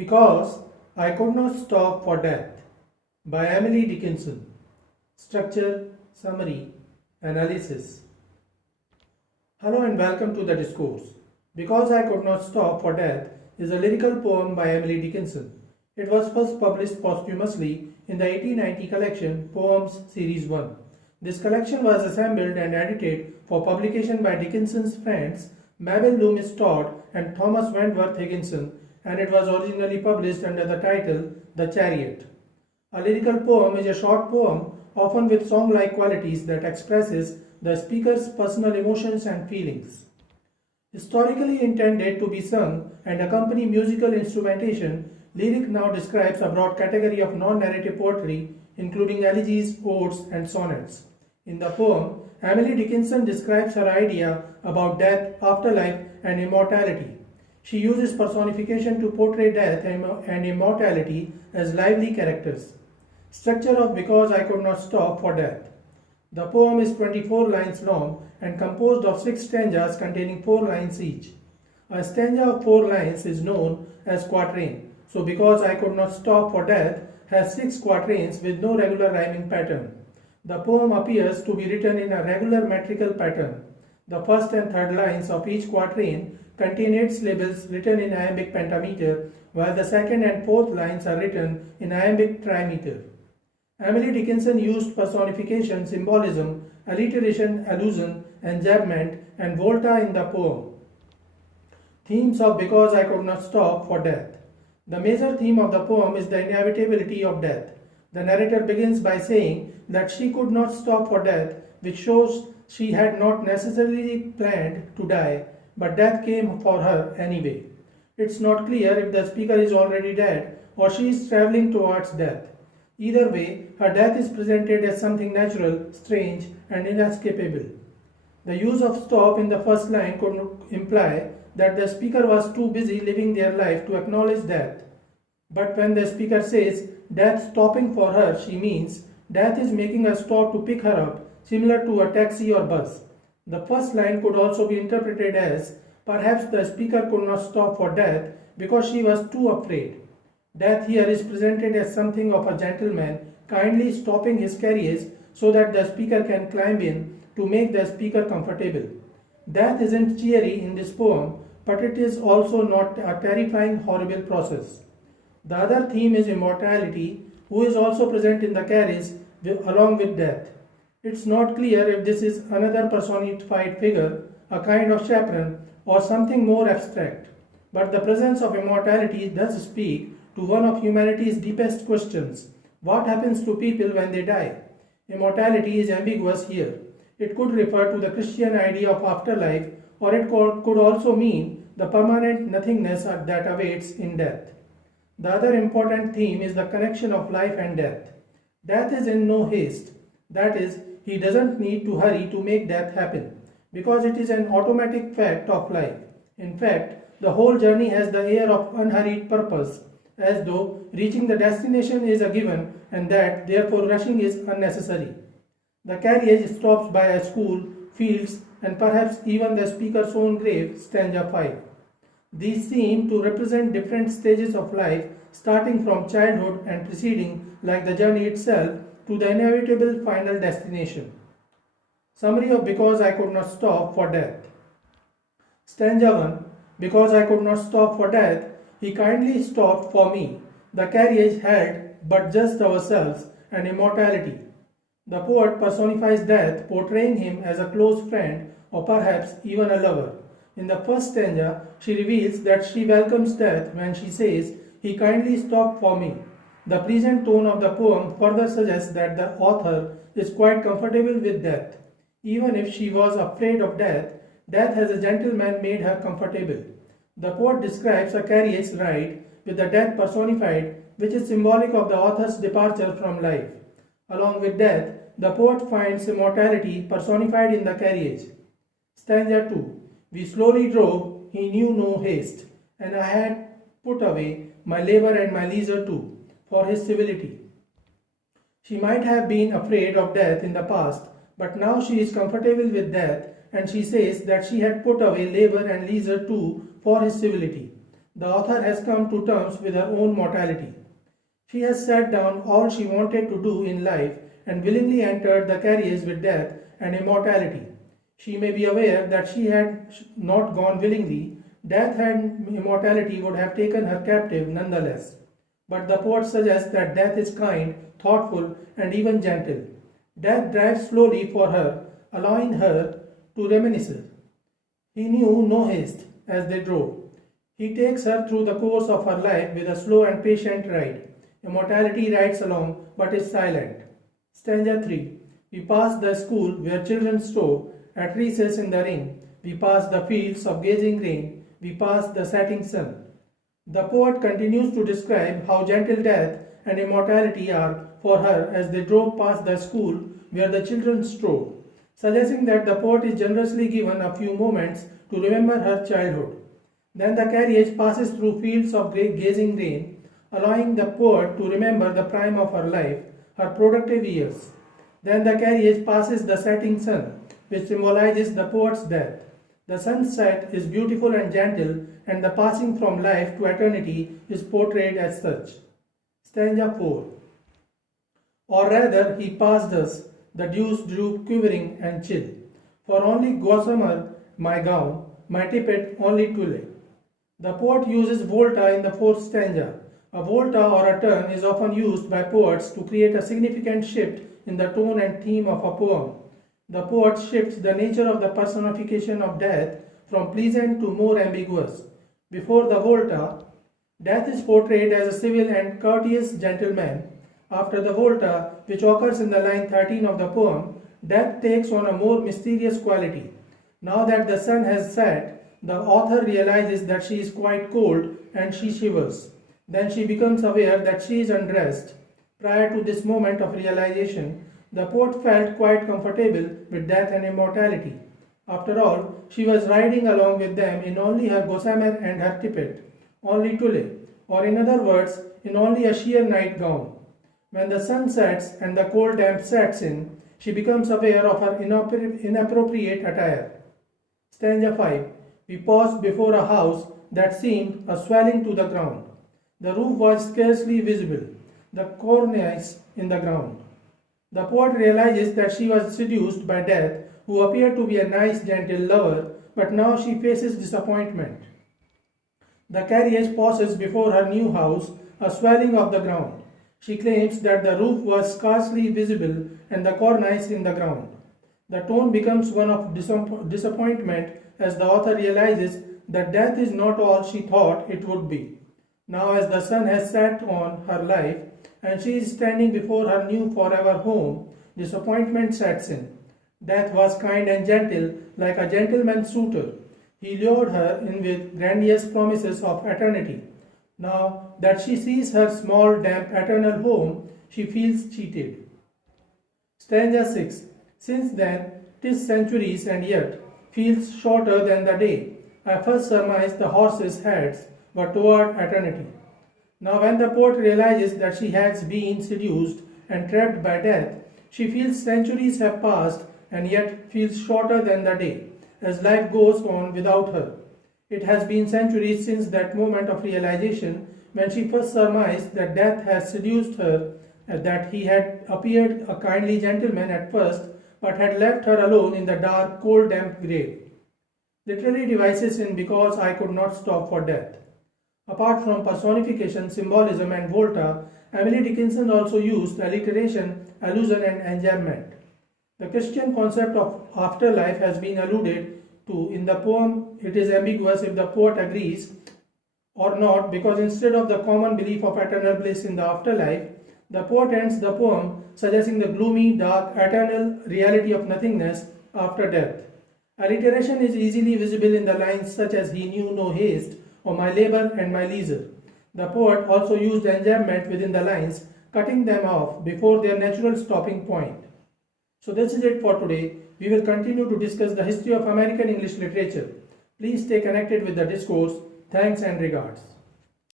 Because I Could Not Stop for Death by Emily Dickinson. Structure, summary, analysis. Hello and welcome to the discourse. Because I Could Not Stop for Death is a lyrical poem by Emily Dickinson. It was first published posthumously in the 1890 collection Poems Series 1. This collection was assembled and edited for publication by Dickinson's friends Mabel, Loomis, Todd and Thomas Wentworth Higginson, and it was originally published under the title The Chariot. A lyrical poem is a short poem, often with song-like qualities, that expresses the speaker's personal emotions and feelings. Historically intended to be sung and accompany musical instrumentation, lyric now describes a broad category of non-narrative poetry, including elegies, odes, and sonnets. In the poem, Emily Dickinson describes her idea about death, afterlife, and immortality. She uses personification to portray death and immortality as lively characters. Structure of Because I Could Not Stop for Death. The poem is 24 lines long and composed of 6 stanzas containing 4 lines each. A stanza of 4 lines is known as quatrain. So Because I Could Not Stop for Death has 6 quatrains with no regular rhyming pattern. The poem appears to be written in a regular metrical pattern. The first and third lines of each quatrain contain 8 syllables written in iambic pentameter, while the second and fourth lines are written in iambic trimeter. Emily Dickinson used personification, symbolism, alliteration, allusion, enjambment, and volta in the poem. Themes of Because I Could Not Stop for Death. The major theme of the poem is the inevitability of death. The narrator begins by saying that she could not stop for death, which shows she had not necessarily planned to die, but death came for her anyway. It's not clear if the speaker is already dead or she is traveling towards death. Either way, her death is presented as something natural, strange, and inescapable. The use of stop in the first line could imply that the speaker was too busy living their life to acknowledge death. But when the speaker says death stopping for her, she means death is making a stop to pick her up, similar to a taxi or bus. The first line could also be interpreted as perhaps the speaker could not stop for death because she was too afraid. Death here is presented as something of a gentleman kindly stopping his carriage so that the speaker can climb in to make the speaker comfortable. Death isn't cheery in this poem, but it is also not a terrifying, horrible process. The other theme is immortality, who is also present in the carriage along with death. It's not clear if this is another personified figure, a kind of chaperone, or something more abstract. But the presence of immortality does speak to one of humanity's deepest questions: what happens to people when they die? Immortality is ambiguous here. It could refer to the Christian idea of afterlife, or it could also mean the permanent nothingness that awaits in death. The other important theme is the connection of life and death. Death is in no haste. That is, he doesn't need to hurry to make death happen, because it is an automatic fact of life. In fact, the whole journey has the air of unhurried purpose, as though reaching the destination is a given and that therefore rushing is unnecessary. The carriage stops by a school, fields, and perhaps even the speaker's own grave, stanza 5. These seem to represent different stages of life, starting from childhood and proceeding, like the journey itself, to the inevitable final destination. Summary of Because I Could Not Stop for Death. Stanza 1. Because I could not stop for death, he kindly stopped for me. The carriage held but just ourselves and immortality. The poet personifies death, portraying him as a close friend or perhaps even a lover. In the first stanza, she reveals that she welcomes death when she says, "He kindly stopped for me." The present tone of the poem further suggests that the author is quite comfortable with death. Even if she was afraid of death, death as a gentleman made her comfortable. The poet describes a carriage ride with the death personified, which is symbolic of the author's departure from life. Along with death, the poet finds immortality personified in the carriage. Stanza 2. We slowly drove, he knew no haste, and I had put away my labor and my leisure too, for his civility. She might have been afraid of death in the past, but now she is comfortable with death, and she says that she had put away labor and leisure too for his civility. the author has come to terms with her own mortality. She has set down all she wanted to do in life and willingly entered the carriage with death and immortality. She may be aware that she had not gone willingly. Death and immortality would have taken her captive nonetheless. But the poet suggests that death is kind, thoughtful, and even gentle. Death drives slowly for her, allowing her to reminisce. He knew no haste as they drove. He takes her through the course of her life with a slow and patient ride. Immortality rides along but is silent. Stanza 3. We pass the school where children store, at recess in the ring. We pass the fields of gazing rain. We pass the setting sun. The poet continues to describe how gentle death and immortality are for her as they drove past the school where the children strove, suggesting that the poet is generously given a few moments to remember her childhood. Then the carriage passes through fields of gazing rain, allowing the poet to remember the prime of her life, her productive years. Then the carriage passes the setting sun, which symbolizes the poet's death. The sunset is beautiful and gentle, and the passing from life to eternity is portrayed as such. Stanza 4. Or rather, he passed us, the dews droop quivering and chill. For only gossamer my gown, my tippet only tulle. The poet uses volta in the fourth stanza. A volta or a turn is often used by poets to create a significant shift in the tone and theme of a poem. The poet shifts the nature of the personification of death from pleasant to more ambiguous. Before the volta, death is portrayed as a civil and courteous gentleman. After the volta, which occurs in the line 13 of the poem, death takes on a more mysterious quality. Now that the sun has set, the author realizes that she is quite cold and she shivers. Then she becomes aware that she is undressed. Prior to this moment of realization, the poet felt quite comfortable with death and immortality. After all, she was riding along with them in only her gossamer and her tippet, only tulle, or in other words, in only a sheer nightgown. When the sun sets and the cold damp sets in, she becomes aware of her inappropriate attire. Stanza 5. We paused before a house that seemed a swelling to the ground. The roof was scarcely visible, the cornice in the ground. The poet realizes that she was seduced by death, who appeared to be a nice, gentle lover, but now she faces disappointment. The carriage pauses before her new house, a swelling of the ground. She claims that the roof was scarcely visible and the cornice in the ground. The tone becomes one of disappointment as the author realizes that death is not all she thought it would be. Now as the sun has set on her life and she is standing before her new forever home, disappointment sets in. Death was kind and gentle, like a gentleman suitor. He lured her in with grandiose promises of eternity. Now that she sees her small, damp, eternal home, she feels cheated. Stanza 6. Since then, 'tis centuries and yet feels shorter than the day. I first surmised the horses' heads were toward eternity. Now when the poet realizes that she has been seduced and trapped by death, she feels centuries have passed and yet feels shorter than the day, as life goes on without her. It has been centuries since that moment of realization when she first surmised that death has seduced her, that he had appeared a kindly gentleman at first, but had left her alone in the dark, cold, damp grave. Literary devices in Because I Could Not Stop for Death. Apart from personification, symbolism, and volta, Emily Dickinson also used alliteration, allusion, and enjambment. The Christian concept of afterlife has been alluded to in the poem. It is ambiguous if the poet agrees or not, because instead of the common belief of eternal bliss in the afterlife, the poet ends the poem suggesting the gloomy, dark, eternal reality of nothingness after death. Alliteration is easily visible in the lines such as "He knew no haste" or "My labor and my leisure." The poet also used enjambment within the lines, cutting them off before their natural stopping point. So this is it for today. We will continue to discuss the history of American English literature. Please stay connected with the discourse. Thanks and regards.